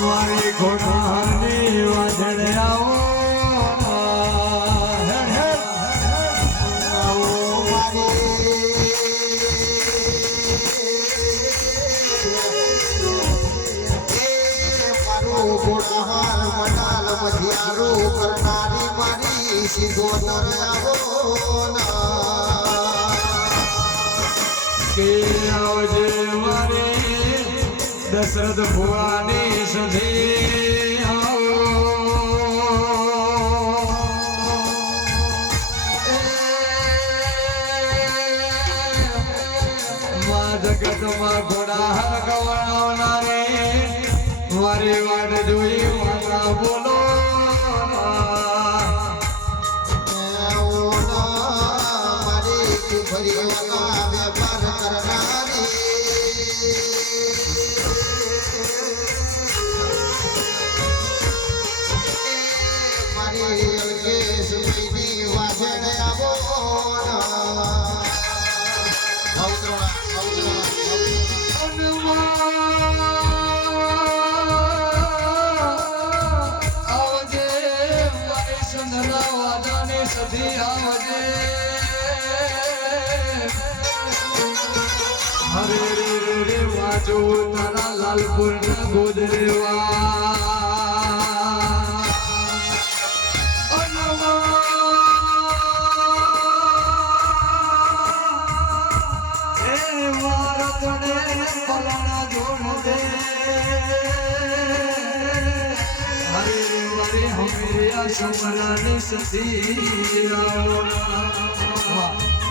મારી ઘોડાની વાદળ આવો આવો મારી મારી સિંધોદર આવો ના. કે આવજે મારી દશરથ ભુવાની મા જગતમાં ઘોડા હરગવડાવનારે મારી વાટ જોઈ માતા બોલો આવો સધી આવજે હરે રે રે વાજો જોડ મારે હમેરિયા સમરાની સતી વાહ